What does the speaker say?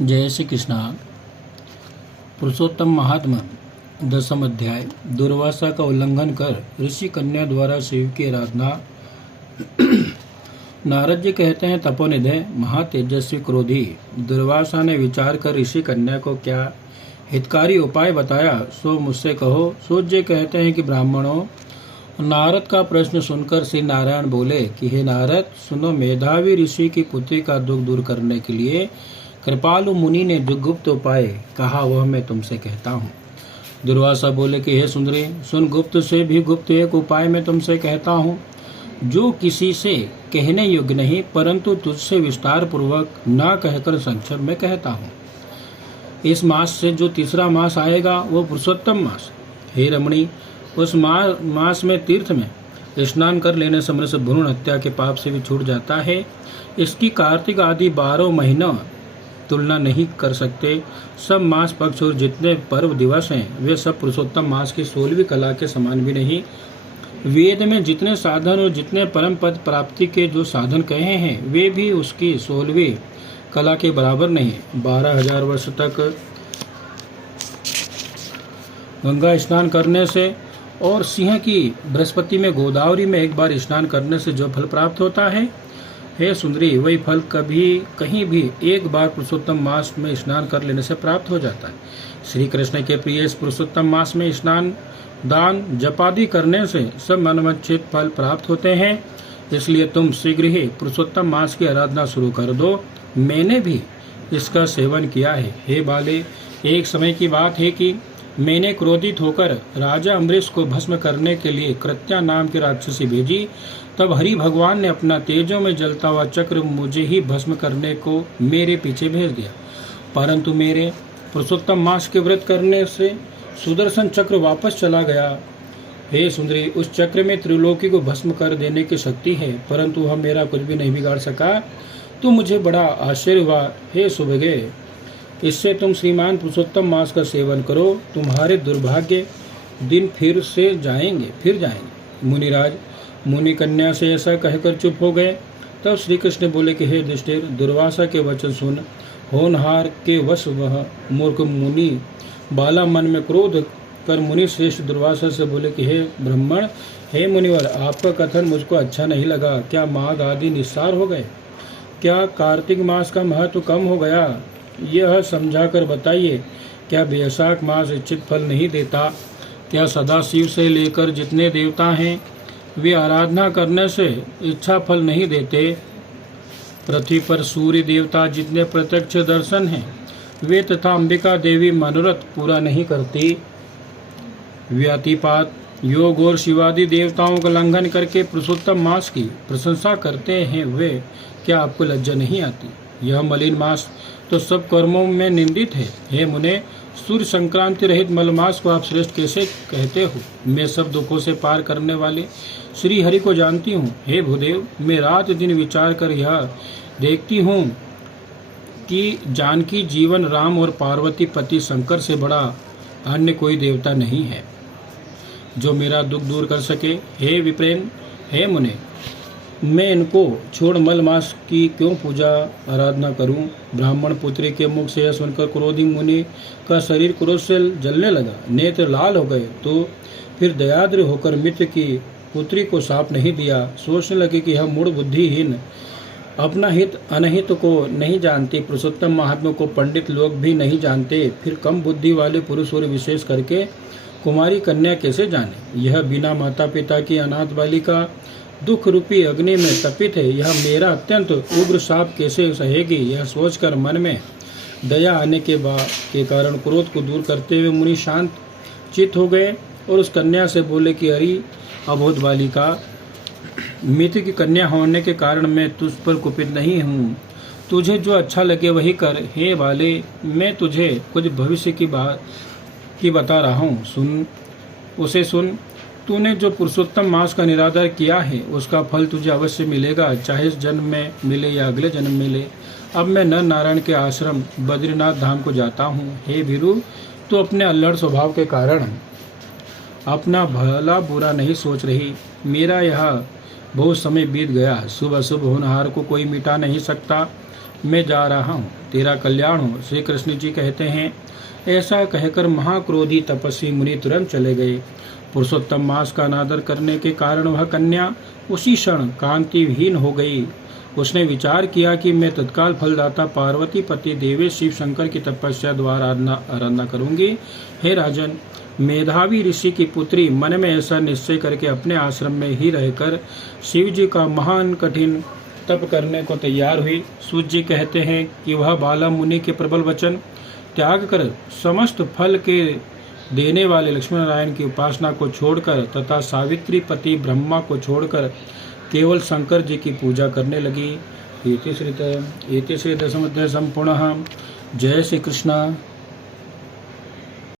जय श्री कृष्णा। पुरुषोत्तम महात्मा 10वां अध्याय। दुर्वासा का उल्लंघन कर ऋषि कन्या द्वारा शिव की आराधना। नारद जी कहते हैं, तपोनिधे महातेजस्वी क्रोधी दुर्वासा ने विचार कर ऋषि कन्या को क्या हितकारी उपाय बताया सो मुझसे कहो। सूर्य जी कहते हैं कि ब्राह्मणों, नारद का प्रश्न सुनकर श्री नारायण बोले कि हे नारद सुनो, मेधावी ऋषि की पुत्री का दुख दूर करने के लिए कृपालु मुनि ने जो गुप्त उपाय कहा वह मैं तुमसे कहता हूँ। दुर्वासा बोले कि हे सुंदरी सुन, गुप्त से भी गुप्त एक उपाय मैं तुमसे कहता हूँ जो किसी से कहने योग्य नहीं, परंतु तुझसे विस्तार पूर्वक न कहकर संक्षेप में कहता हूँ। इस मास से जो तीसरा मास आएगा वो पुरुषोत्तम मास। हे रमणी, उस मास में तीर्थ में स्नान कर लेने से मनुष्य भ्रूण हत्या के पाप से भी छूट जाता है। इसकी कार्तिक आदि 12 महीनों तुलना नहीं कर सकते। सब मास पक्ष और जितने पर्व दिवस हैं वे सब पुरुषोत्तम मास की 16वीं कला के समान भी नहीं। वेद में जितने साधन और जितने परम पद प्राप्ति के जो साधन कहे हैं वे भी उसकी 16वीं कला के बराबर नहीं। 12,000 वर्ष तक गंगा स्नान करने से और सिंह की बृहस्पति में गोदावरी में एक बार स्नान करने से जो फल प्राप्त होता है, हे सुंदरी, वही फल कभी कहीं भी एक बार पुरुषोत्तम मास में स्नान कर लेने से प्राप्त हो जाता है। श्री कृष्ण के प्रिय इस पुरुषोत्तम मास में स्नान, दान, जपादि करने से सब मनोवांछित फल प्राप्त होते हैं। इसलिए तुम शीघ्र ही पुरुषोत्तम मास की आराधना शुरू कर दो। मैंने भी इसका सेवन किया है। हे बाले, एक समय की बात है कि मैंने क्रोधित होकर राजा अम्बरीश को भस्म करने के लिए कृत्या नाम की राक्षसी भेजी। तब हरि भगवान ने अपना तेजों में जलता हुआ चक्र मुझे ही भस्म करने को मेरे पीछे भेज दिया, परंतु मेरे पुरुषोत्तम मास के व्रत करने से सुदर्शन चक्र वापस चला गया। हे सुंदरी, उस चक्र में त्रिलोकी को भस्म कर देने की शक्ति है, परंतु वह मेरा कुछ भी नहीं बिगाड़ सका। तो मुझे बड़ा आश्चर्य हुआ। हे सुभगे, इससे तुम श्रीमान पुरुषोत्तम मास का सेवन करो, तुम्हारे दुर्भाग्य दिन फिर जाएंगे। मुनिराज मुनि कन्या से ऐसा कहकर चुप हो गए। तब श्री कृष्ण बोले कि हे युधिष्ठिर, दुर्वासा के वचन सुन। होनहार के वश वह मूर्ख मुनि बाला मन में क्रोध कर मुनि श्रेष्ठ दुर्वासा से बोले कि हे ब्राह्मण, हे मुनिवर, आपका कथन मुझको अच्छा नहीं लगा। क्या माघ आदि निस्सार हो गए? क्या कार्तिक मास का महत्व कम हो गया? यह समझाकर बताइए। क्या बैसाख मास इच्छित फल नहीं देता? क्या सदाशिव से लेकर जितने देवता हैं वे आराधना करने से इच्छा फल नहीं देते? पृथ्वी पर सूर्य देवता जितने प्रत्यक्ष दर्शन हैं वे तथा अंबिका देवी मनोरथ पूरा नहीं करती? व्यातिपात योग और शिवादि देवताओं का उल्लंघन करके पुरुषोत्तम मास की प्रशंसा करते हैं वे क्या आपको लज्जा नहीं आती? यह मलिन मास तो सब कर्मों में निंदित है। हे मुने, सूर्य संक्रांति रहित मलमास को आप श्रेष्ठ कैसे कहते हो? मैं सब दुखों से पार करने वाले श्री हरि को जानती हूँ। हे भूदेव, मैं रात दिन विचार कर यह देखती हूँ कि जानकी जीवन राम और पार्वती पति शंकर से बड़ा अन्य कोई देवता नहीं है जो मेरा दुख दूर कर सके। हे विप्रेन, हे मुने, मैं इनको छोड़ मल मास की क्यों पूजा आराधना करूं? ब्राह्मण पुत्री के मुख से यह सुनकर क्रोधी मुनि का शरीर क्रोध से जलने लगा, नेत्र लाल हो गए। तो फिर दयाद्र होकर मित्र की पुत्री को साप नहीं दिया। सोचने लगे कि यह मूढ़ बुद्धिहीन अपना हित अनहित को नहीं जानती। पुरुषोत्तम महात्मा को पंडित लोग भी नहीं जानते, फिर कम बुद्धि वाले पुरुष और विशेष करके कुमारी कन्या कैसे जाने? यह बिना माता पिता की अनाथ बालिका दुख रूपी अग्नि में तपित है। यह मेरा अत्यंत उग्र शाप कैसे सहेगी? यह सोचकर मन में दया आने के कारण क्रोध को दूर करते हुए मुनि शांत चित हो गए और उस कन्या से बोले कि अरे अबोध बालिका, मित्र की कन्या होने के कारण मैं तुझ पर कुपित नहीं हूँ। तुझे जो अच्छा लगे वही कर। हे बाले, मैं तुझे कुछ भविष्य की बात बता रहा हूँ, सुन। तूने जो पुरुषोत्तम मास का निरादर किया है उसका फल तुझे अवश्य मिलेगा, चाहे इस जन्म में मिले या अगले जन्म मिले। अब मैं नर नारायण के आश्रम बद्रीनाथ धाम को जाता हूँ। हे वीरू, तू अपने अल्लड़ स्वभाव के कारण अपना भला बुरा नहीं सोच रही। मेरा यह बहुत समय बीत गया। शुभ अशुभ होनहार को कोई मिटा नहीं सकता। मैं जा रहा हूँ, तेरा कल्याण हो। श्री कृष्ण जी कहते हैं, ऐसा कहकर महाक्रोधी तपस्वी मुनि तुरंत चले गए। पुरुषोत्तम मास का अनादर करने के कारण वह कन्या उसी क्षण कांतिहीन हो गई। उसने विचार किया कि मैं तत्काल फलदाता पार्वती पति देवेश शिव शंकर की तपस्या द्वारा आराधना करूंगी। हे राजन, मेधावी ऋषि की पुत्री मन में ऐसा निश्चय करके अपने आश्रम में ही रहकर शिव जी का महान कठिन तप करने को तैयार हुई। सूत जी कहते हैं कि वह बाला मुनि के प्रबल वचन त्याग कर समस्त फल के देने वाले लक्ष्मण नारायण की उपासना को छोड़कर तथा सावित्री पति ब्रह्मा को छोड़कर केवल शंकर जी की पूजा करने लगी। इति श्री दशम अध्याय संपूर्णः। जय श्री कृष्ण।